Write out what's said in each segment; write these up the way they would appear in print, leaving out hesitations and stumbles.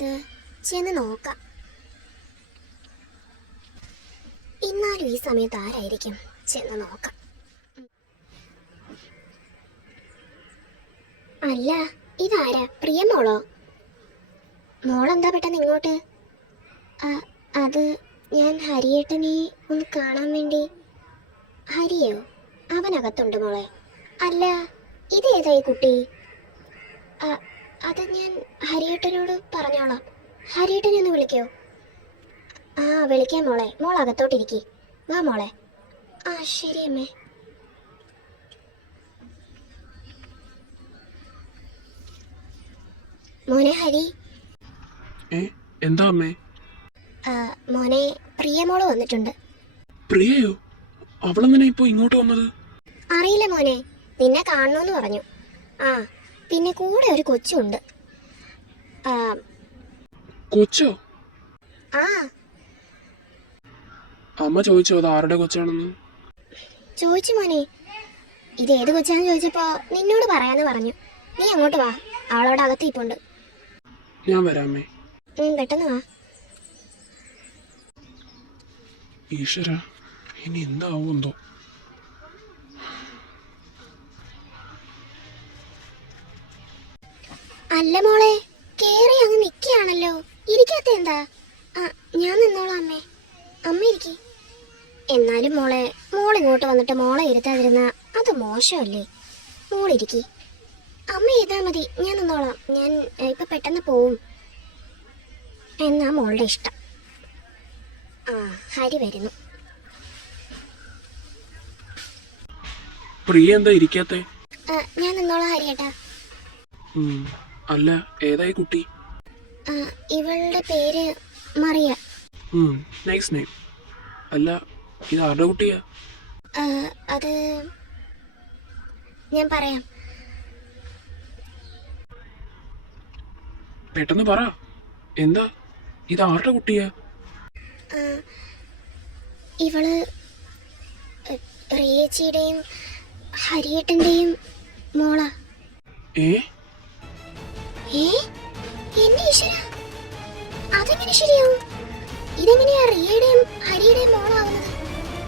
അത് ചെന്ന് നോക്കാം. എന്നാലും ഈ സമയത്ത് ആരായിരിക്കും? ചെന്ന് നോക്കാം. അല്ല, ഇതാരാ? പ്രിയ മോളോ? മോളെന്താ പെട്ടെന്ന് ഇങ്ങോട്ട്? അത് ഞാൻ ഹരിയേട്ടനെ ഒന്ന് കാണാൻ വേണ്ടി. ഹരിയോ? അവനകത്തുണ്ട് മോളെ. അല്ല, ഇതേതായി കുട്ടി? അത് ഞാൻ ഹരിയേട്ടനോട് പറഞ്ഞോളാം. ഹരിയേട്ടനെ ഒന്ന് വിളിക്കോ? വിളിക്കാം മോളെ. മോൾ അകത്തോട്ടിരിക്കേ. വാ മോളെ. ശരി അമ്മേ. മോനെ ഹരി. എന്താ അമ്മേ? മോനെ പ്രിയമോള് വന്നിട്ടുണ്ട്. പ്രിയയോ? അവളെങ്ങനെ ഇപ്പൊ ഇങ്ങോട്ട് വന്നത്? അറിയില്ല മോനെ, നിന്നെ കാണണമെന്ന് പറഞ്ഞു. പിന്നെ കൂടെ ഒരു കൊച്ചുണ്ട്. കൊച്ചോ? അമ്മ ചോദിച്ചോ അത് ആരുടെ കൊച്ചാണെന്ന്? ചോദിച്ചു മോനെ. ഇത് ഏത് കൊച്ചാന്ന് ചോദിച്ചപ്പോ നിന്നോട് പറയാന്ന് പറഞ്ഞു. നീ അങ്ങോട്ട് വാ, അവളവിടെ അകത്ത് ഇപ്പുണ്ട്. ഞാൻ വരാമേ. പെട്ടെന്ന് വാ. ഈശ്വര, ഇനി എന്താവോ? അല്ല മോളെ, കേറി അങ്ങ് നിൽക്കുകയാണല്ലോ. ഇരിക്കാത്ത എന്താ? ഞാൻ നിന്നോളാം അമ്മേ. അമ്മ ഇരിക്കി. എന്നാലും മോളെ, മോളിങ്ങോട്ട് വന്നിട്ട് മോളെ ഇരുത്താതിരുന്ന അത് മോശമല്ലേ? മോളിരിക്കി. അമ്മ ഇരുന്നാ മതി, ഞാൻ നിന്നോളാം. ഞാൻ ഇപ്പൊ പെട്ടെന്ന് പോവും. എന്നാ മോളുടെ ഇഷ്ടം. ഹരി വരുന്നു. പ്രിയ എന്താ ഇരിക്കാത്തെ? ഞാൻ നിന്നോളാം ഹരിയേട്ടാ. അല്ല, ഏതായി കുട്ടി? ഇവളുടെ പേര് മറിയ. Nice name. അല്ല, ഇത് ആരുടെ കുട്ടിയാ? അത് ഞാൻ പറയാം. പെട്ടെന്ന് പറ. എന്താ? ഇത് ആരുടെ കുട്ടിയാ? ഇവള് റിയേച്ചിയുടെയും ഹരിയേട്ടന്റെയും മോളാ. എന്നെ ഈശ്വര, അതെങ്ങനെ ശരിയാവും? ഇതെങ്ങനെയാ റിയയുടെയും ഹരിയുടെയും മോളാവുന്നത്?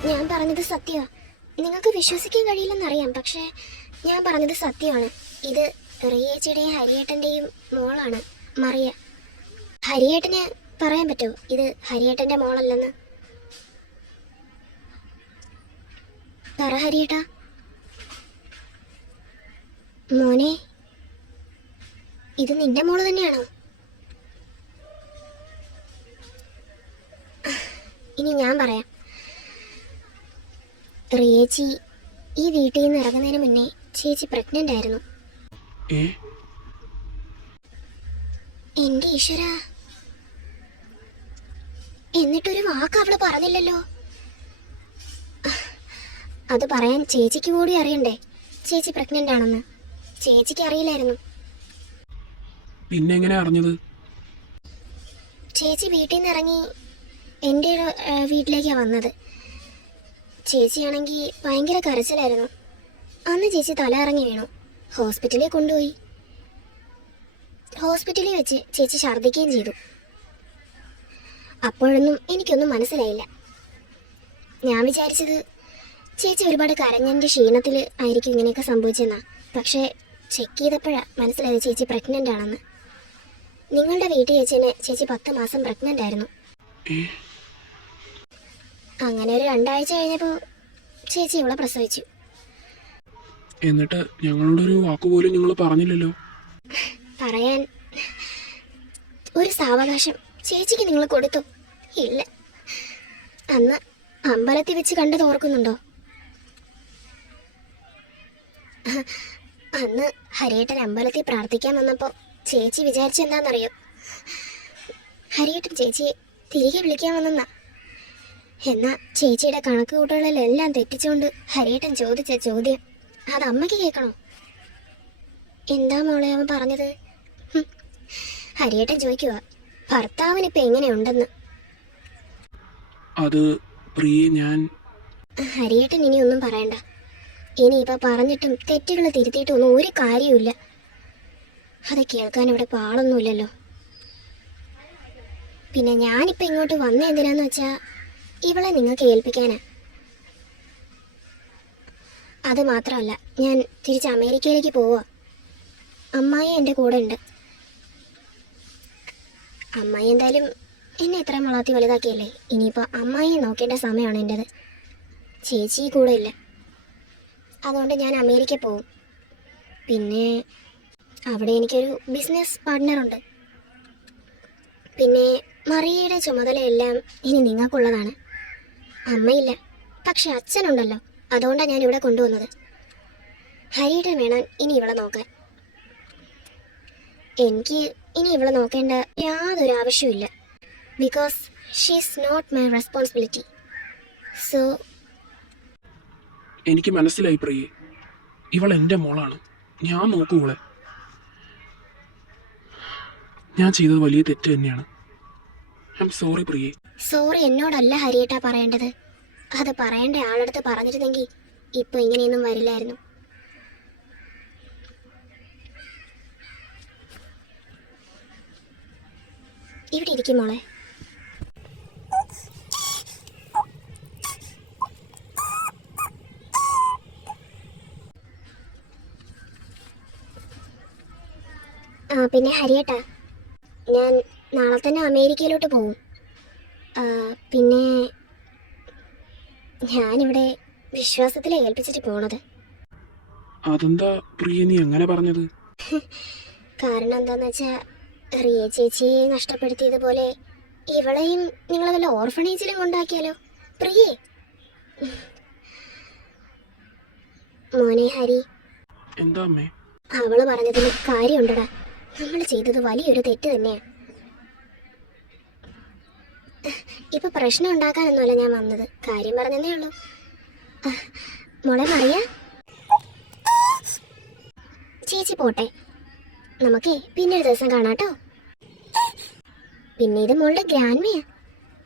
ഞാൻ പറഞ്ഞത് സത്യമാ. നിങ്ങൾക്ക് വിശ്വസിക്കാൻ കഴിയില്ലെന്നറിയാം, പക്ഷെ ഞാൻ പറഞ്ഞത് സത്യമാണ്. ഇത് റിയേച്ചിയുടെയും ഹരിയേട്ടന്റെയും മോളാണ്, മറിയ. ഹരിയേട്ടന് പറയാൻ പറ്റുമോ ഇത് ഹരിയേട്ടന്റെ മോളല്ലെന്ന്? പറ ഹരിയേട്ടാ. മോനെ, ഇത് നിന്റെ മോള് തന്നെയാണോ? ഇനി ഞാൻ പറയാം. റിയേച്ചി ഈ വീട്ടിൽ നിന്ന് ഇറങ്ങുന്നതിന് മുന്നേ ചേച്ചി പ്രഗ്നന്റ് ആയിരുന്നു. എന്റെ ഈശ്വര, എന്നിട്ടൊരു വാക്ക് അവള് പറഞ്ഞില്ലല്ലോ. അത് പറയാൻ ചേച്ചിക്ക് കൂടി അറിയണ്ടേ ചേച്ചി പ്രഗ്നന്റ് ആണെന്ന്? ചേച്ചിക്ക് അറിയില്ലായിരുന്നു. പിന്നെ എങ്ങനെ അറിഞ്ഞത്? ചേച്ചി വീട്ടിൽ നിന്ന് ഇറങ്ങി എൻ്റെ വീട്ടിലേക്കാണ് വന്നത്. ചേച്ചിയാണെങ്കിൽ ഭയങ്കര കരച്ചിലായിരുന്നു. അന്ന് ചേച്ചി തല ഇറങ്ങി വീണു. ഹോസ്പിറ്റലിൽ കൊണ്ടുപോയി. ഹോസ്പിറ്റലിൽ വെച്ച് ചേച്ചി ഛർദ്ദിക്കുകയും ചെയ്തു. അപ്പോഴൊന്നും എനിക്കൊന്നും മനസ്സിലായില്ല. ഞാൻ വിചാരിച്ചത് ചേച്ചി ഒരുപാട് കരഞ്ഞതിൻ്റെ ക്ഷീണത്തിൽ ആയിരിക്കും ഇങ്ങനെയൊക്കെ സംഭവിച്ചെന്നാ. പക്ഷേ ചെക്ക് ചെയ്തപ്പോഴാണ് മനസ്സിലായത് ചേച്ചി പ്രഗ്നൻ്റ് ആണെന്ന്. നിങ്ങളുടെ വീട്ടിൽ വെച്ച് തന്നെ ചേച്ചി 10 മാസം പ്രഗ്നൻ്റ് ആയിരുന്നു. അങ്ങനെ ഒരു 2 ആഴ്ച കഴിഞ്ഞപ്പോൾ ചേച്ചി ഇവളെ പ്രസവിച്ചു. എന്നിട്ട് ഞങ്ങളോടൊരു വാക്കുപോലും നിങ്ങൾ പറഞ്ഞില്ലല്ലോ. പറയാൻ ഒരു സാവകാശം ചേച്ചിക്ക് നിങ്ങൾ കൊടുത്തു? ഇല്ല. അന്ന് അമ്പലത്തിൽ വെച്ച് കണ്ടത് ഓർക്കുന്നുണ്ടോ? അന്ന് ഹരിയേട്ടൻ അമ്പലത്തിൽ പ്രാർത്ഥിക്കാൻ വന്നപ്പോൾ ചേച്ചി വിചാരിച്ചെന്താണെന്നറിയോ? ഹരിയേട്ടൻ ചേച്ചിയെ തിരികെ വിളിക്കാൻ വന്നെന്നാ. എന്നാ ചേച്ചിയുടെ കണക്ക് കൂട്ടുകളിലെല്ലാം തെറ്റിച്ചുകൊണ്ട് ഹരിയേട്ടൻ ചോദിച്ച ചോദ്യം അത് അമ്മയ്ക്ക് കേൾക്കണോ? എന്താ മോളെ അവൻ പറഞ്ഞത്? ഹരിയേട്ടൻ ചോദിക്കുക ഭർത്താവിനിപ്പോൾ എങ്ങനെയുണ്ടെന്ന്. അത് പ്രിയ, ഞാൻ ഹരിയേട്ടൻ ഇനിയൊന്നും പറയണ്ട. ഇനിയിപ്പോൾ പറഞ്ഞിട്ടും തെറ്റുകൾ തിരുത്തിയിട്ടൊന്നും ഒരു കാര്യവുമില്ല. അത് കേൾക്കാൻ ഇവിടെ പാടൊന്നുമില്ലല്ലോ. പിന്നെ ഞാനിപ്പോൾ ഇങ്ങോട്ട് വന്ന എന്തിനാന്ന് വെച്ചാൽ ഇവളെ നിങ്ങൾക്ക് ഏൽപ്പിക്കാനാ. അത് മാത്രമല്ല, ഞാൻ തിരിച്ച് അമേരിക്കയിലേക്ക് പോവുക. അമ്മായി എൻ്റെ കൂടെ ഉണ്ട്. അമ്മായി എന്തായാലും എന്നെ ഇത്രയും വളർത്തി വലുതാക്കിയല്ലേ, ഇനിയിപ്പോൾ അമ്മായിയെ നോക്കേണ്ട സമയമാണ് എൻ്റെത്. ചേച്ചി കൂടെ ഇല്ല, അതുകൊണ്ട് ഞാൻ അമേരിക്ക പോവും. പിന്നെ അവിടെ എനിക്കൊരു ബിസിനസ് പാർട്ട്ണറുണ്ട്. പിന്നെ മറിയയുടെ ചുമതലയെല്ലാം ഇനി നിങ്ങൾക്കുള്ളതാണ്. അമ്മയില്ല, പക്ഷെ അച്ഛനുണ്ടല്ലോ, അതുകൊണ്ടാണ് ഞാൻ ഇവിടെ കൊണ്ടുവന്നത്. ഹരിയുടെ വേണം ഇനി ഇവളെ നോക്കാൻ. എനിക്ക് ഇനി ഇവളെ നോക്കേണ്ട യാതൊരു ആവശ്യമില്ല. Because she is not my responsibility. So എനിക്ക് മനസ്സിലായി പ്രിയേ, ഇവൾ എൻ്റെ മോളാണ്. ഞാൻ നോക്കൂ ഇവളെ. ഞാൻ ചെയ്തത് വലിയ തെറ്റ് തന്നെയാണ്. ഐ എം സോറി പ്രിയേ. സോറി എന്നോടല്ല ഹരിയേട്ടാ പറയേണ്ടത്. അത് പറയേണ്ട ആളടുത്ത് പറഞ്ഞിരുന്നെങ്കിൽ ഇപ്പൊ ഇങ്ങനെയൊന്നും വരില്ലായിരുന്നു. ഇവിടെ ഇരിക്കും മോളെ. പിന്നെ ഹരിയേട്ടാ, ഞാൻ നാളെ തന്നെ അമേരിക്കയിലോട്ട് പോവും. പിന്നെ ഞാനിവിടെ വിശ്വാസത്തിലെ ഏൽപ്പിച്ചിട്ട് പോണത്. അതെന്താ പ്രിയ നീ എങ്ങനെ പറഞ്ഞത്? കാരണം എന്താന്ന് വെച്ചാൽ റിയ ചേച്ചിയെ നഷ്ടപ്പെടുത്തിയതുപോലെ ഇവളെയും നിങ്ങൾ വല്ല ഓർഫണേജിലും കൊണ്ടാക്കിയാലോ? പ്രിയേ, മോനെ ഹരി, എന്താ അമ്മേ? അവള് പറഞ്ഞതിൽ കാര്യമുണ്ടടാ. നമ്മൾ ചെയ്തത് വലിയൊരു തെറ്റ് തന്നെയാണ്. ഇപ്പൊ പ്രശ്നം ഉണ്ടാക്കാനൊന്നുമല്ല ഞാൻ വന്നത്, കാര്യം പറഞ്ഞതേ ഉള്ളൂ. മോളെ മറിയ, ചേച്ചി പോട്ടെ, നമുക്കേ പിന്നെ ഒരു ദിവസം കാണാട്ടോ. പിന്നെ ഇത് മോളുടെ ഗ്രാൻഡ്മയാ.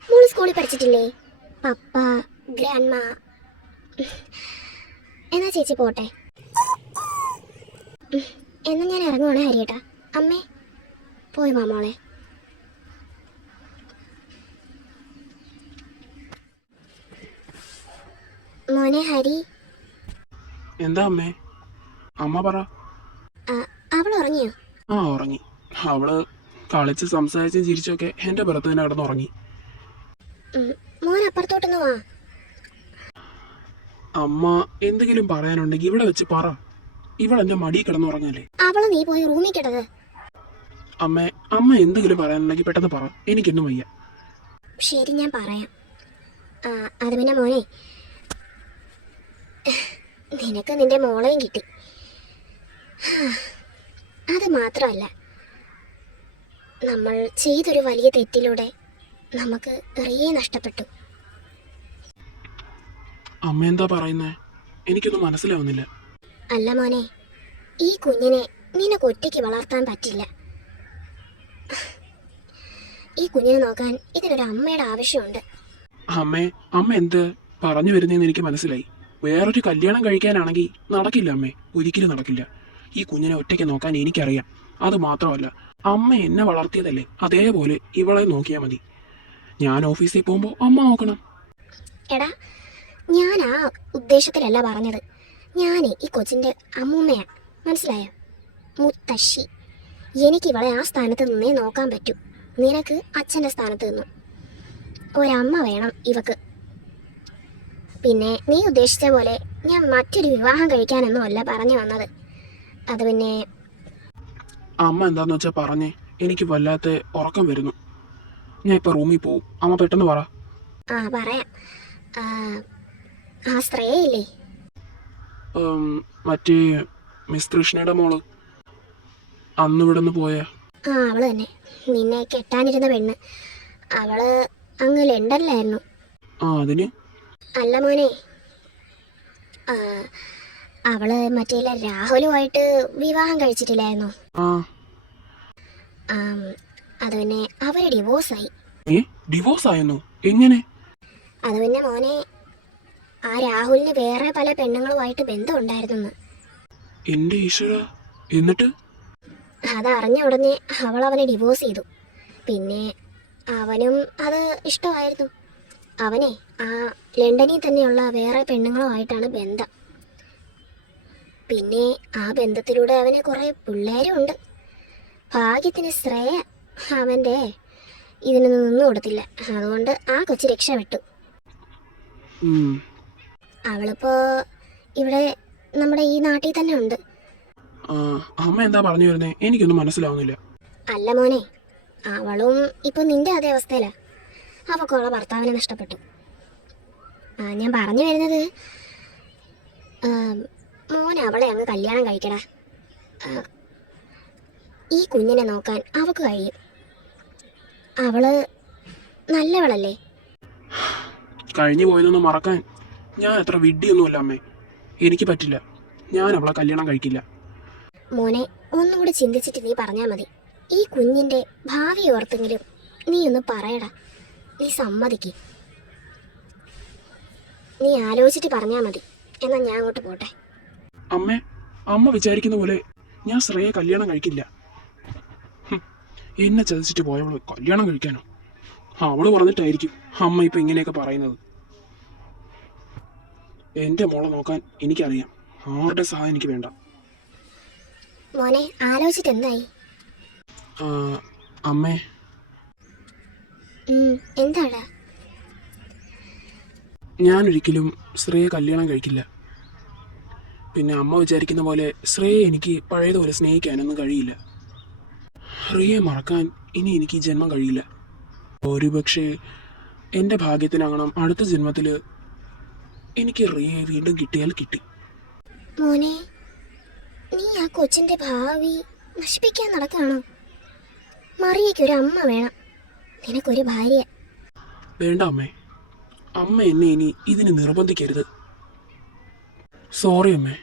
മോള് സ്കൂളിൽ പഠിച്ചിട്ടില്ലേ? പപ്പ, ഗ്രാൻഡ്മ. എന്നാ ചേച്ചി പോട്ടെ. എന്നാ ഞാൻ ഇറങ്ങുവാണ് ഹരിയേട്ടാ. അമ്മേ പോയി വാ മോളെ. മോനെ ഹരി. എന്താ അമ്മേ? അമ്മ പറ. അവൾ ഉറങ്ങിയോ? ആ ഉറങ്ങി. അവള് കളിച്ച് സംസാരിച്ചും ചിരിച്ചൊക്കെ എൻ്റെ പുറത്ത് തന്നെ കിടന്നുറങ്ങി. മോൻ അപ്പുറത്തോട്ടൊന്ന് വാ. അമ്മ എന്തെങ്കിലും പറയാനുണ്ടെങ്കിൽ ഇവിടെ വെച്ച് പറ. ഇവളെന്റെ മടി കിടന്നുറങ്ങല്ലേ. അവള് നീ പോയി റൂമിൽ കിടത്. അമ്മ എന്തെങ്കിലും പറയാനുണ്ടെങ്കിൽ പെട്ടെന്ന് പറ, എനിക്കൊന്നും വയ്യ. ശരി, ഞാൻ പറയാം. അത് പിന്നെ മോനെ, നിനക്ക് നിന്റെ മോളെയും കിട്ടി. അത് മാത്രമല്ല, നമ്മൾ ചെയ്തൊരു വലിയ തെറ്റിലൂടെ നമുക്ക് റിയെ നഷ്ടപ്പെട്ടു. അമ്മ എന്താ പറയുന്നേ? എനിക്കൊന്നും മനസ്സിലാവുന്നില്ല. അല്ല മോനെ, ഈ കുഞ്ഞിനെ നിനക്ക് ഒറ്റയ്ക്ക് വളർത്താൻ പറ്റില്ല. ഈ കുഞ്ഞിനെ നോക്കാൻ ഇതിനൊരു അമ്മയുടെ ആവശ്യമുണ്ട്. അമ്മ എന്ത് പറഞ്ഞു വരുന്നതെന്ന് എനിക്ക് മനസ്സിലായി. വേറൊരു കല്യാണം കഴിക്കാനാണെങ്കിൽ നടക്കില്ല അമ്മേ, ഒരിക്കലും നടക്കില്ല. ഈ കുഞ്ഞിനെ ഒറ്റയ്ക്ക് നോക്കാൻ എനിക്കറിയാം. അത് മാത്രമല്ല, അമ്മ എന്നെ വളർത്തിയതല്ലേ, അതേപോലെ ഇവളെ നോക്കിയാൽ മതി. ഞാൻ ഓഫീസിൽ പോകുമ്പോൾ അമ്മ നോക്കണം. എടാ, ഞാൻ ആ ഉദ്ദേശത്തിലല്ല പറഞ്ഞത്. ഞാനേ ഈ കൊച്ചിൻ്റെ അമ്മൂമ്മയാ, മനസ്സിലായോ? മുത്തശ്ശി. എനിക്ക് ഇവളെ ആ സ്ഥാനത്ത് നിന്നേ നോക്കാൻ പറ്റൂ. നിനക്ക് അച്ഛൻ്റെ സ്ഥാനത്ത് നിന്നു. ഒരമ്മ വേണം ഇവക്ക്. പിന്നെ നീ ഉദ്ദേശിച്ച പോലെ ഞാൻ മറ്റൊരു വിവാഹം കഴിക്കാനൊന്നും അല്ല പറഞ്ഞു വന്നത്. അത് പിന്നെ അമ്മ എന്താന്ന് വെച്ചാൽ പറഞ്ഞേ, എനിക്ക് വല്ലാത്ത ഉറക്കം വരുന്നു. ഞാൻ ഇപ്പൊ റൂമിൽ പോവും. അമ്മ പെട്ടെന്ന് പറ. പറയാം. ആ ശ്രേയയില്ലേ, മറ്റേ മിസ് കൃഷ്ണയുടെ മോള് അന്ന് ഇവിടെ നിന്ന് പോയ അവള് തന്നെ, നിന്നെ കെട്ടാനിരുന്ന പെണ്ണ്. അവള് അങ്ങ് ലണ്ടനിലായിരുന്നു. അതിന് അല്ല മോനെ, അവള് മറ്റേ രാഹുലുമായിട്ട് വിവാഹം കഴിച്ചിട്ടില്ലായിരുന്നോ? അത് പിന്നെ അവര് ഡിവോഴ്സായി. ഡിവോഴ്സ് ആയെന്നോ? എങ്ങനെ? അത് പിന്നെ മോനെ, ആ രാഹുലിന് വേറെ പല പെണ്ണുങ്ങളുമായിട്ട് ബന്ധമുണ്ടായിരുന്നു. എന്റെ ഈശ്വര, എന്നിട്ട്? അതറിഞ്ഞ ഉടനെ അവൾ അവനെ ഡിവോഴ്സ് ചെയ്തു. പിന്നെ അവനും അത് ഇഷ്ടമായിരുന്നു. അവനെ ആ ലണ്ടനിൽ തന്നെയുള്ള വേറെ പെണ്ണുങ്ങളുമായിട്ടാണ് ബന്ധം. പിന്നെ ആ ബന്ധത്തിലൂടെ അവന് കുറേ പിള്ളേരും ഉണ്ട്. ഭാഗ്യത്തിന് ശ്രേയ അവൻ്റെ ഇതിനൊന്നും നിന്നു കൊടുത്തില്ല. അതുകൊണ്ട് ആ കൊച്ചു രക്ഷപ്പെട്ടു. ഉം. അവളിപ്പോ ഇവിടെ നമ്മുടെ ഈ നാട്ടിൽ തന്നെ ഉണ്ട്. ആ, അമ്മ എന്താ പറഞ്ഞു വരുന്നേ? എനിക്കൊന്നും മനസ്സിലാവുന്നില്ല. അല്ല മോനെ, അവളും ഇപ്പൊ നിന്റെ അതേ അവസ്ഥയിലാ. അവക്കുള്ള ഭർത്താവിനെ നഷ്ടപ്പെട്ടു. ഞാൻ പറഞ്ഞു വരുന്നത്, ആ, മോൻ അവളെ അങ്ങ് കല്യാണം കഴിക്കടാ. ആ, ഈ കുഞ്ഞിനെ നോക്കാൻ അവക്ക് കഴിയും. അവള് നല്ലവളല്ലേ? കഴിഞ്ഞു പോയതൊന്നും മറക്കാൻ ഞാൻ അത്ര വിഡ്ഢിയൊന്നുമല്ല അമ്മേ. എനിക്ക് പറ്റില്ല. ഞാൻ അവളെ കല്യാണം കഴിക്കില്ല. മോനെ, ഒന്നുകൂടി ചിന്തിച്ചിട്ട് നീ പറഞ്ഞാ മതി. ഈ കുഞ്ഞിന്റെ ഭാവി ഓർത്തെങ്കിലും നീ ഒന്ന് പറയടാ. നീ സമ്മതിക്ക്. നീ ആലോചിച്ചിട്ട് പറഞ്ഞാ മതി. എന്നാ ഞാൻ അങ്ങോട്ട് പോട്ടെ. അമ്മേ, അമ്മ വിചാരിക്കുന്ന പോലെ ഞാൻ ശ്രേയെ കല്യാണം കഴിക്കില്ല. എന്നെ ചതിച്ചിട്ട് പോയവള് കല്യാണം കഴിക്കാനോ? അവള് പറഞ്ഞിട്ടായിരിക്കും അമ്മ ഇപ്പൊ ഇങ്ങനെയൊക്കെ പറയുന്നത്. എന്റെ മോളെ നോക്കാൻ എനിക്കറിയാം. ആരുടെ സഹായം എനിക്ക് വേണ്ട. മോനെ, ആലോചിച്ചിട്ട് എന്തായി? അമ്മേ, എന്താടാ? ഞാനൊരിക്കലും ശ്രേയെ കല്യാണം കഴിക്കില്ല. പിന്നെ അമ്മ വിചാരിക്കുന്ന പോലെ ശ്രേയെ എനിക്ക് പഴയതുപോലെ സ്നേഹിക്കാനൊന്നും കഴിയില്ല. റിയെ മറക്കാൻ ഇനി എനിക്ക് ഈ ജന്മം കഴിയില്ല. ഒരുപക്ഷെ എൻ്റെ ഭാഗ്യത്തിനാകണം അടുത്ത ജന്മത്തിൽ എനിക്ക് റിയെ വീണ്ടും കിട്ടിയാൽ കിട്ടി. മോനെ, നീ ആ കൊച്ചിന്റെ ഭാവി നശിപ്പിക്കാൻ നടക്കാണോ? മറിയയ്ക്കൊരു അമ്മ വേണം, നിനക്കൊരു ഭാര്യ. വേണ്ട അമ്മേ. അമ്മ എന്നെ ഇനി ഇതിന് നിർബന്ധിക്കരുത്. സോറി അമ്മേ.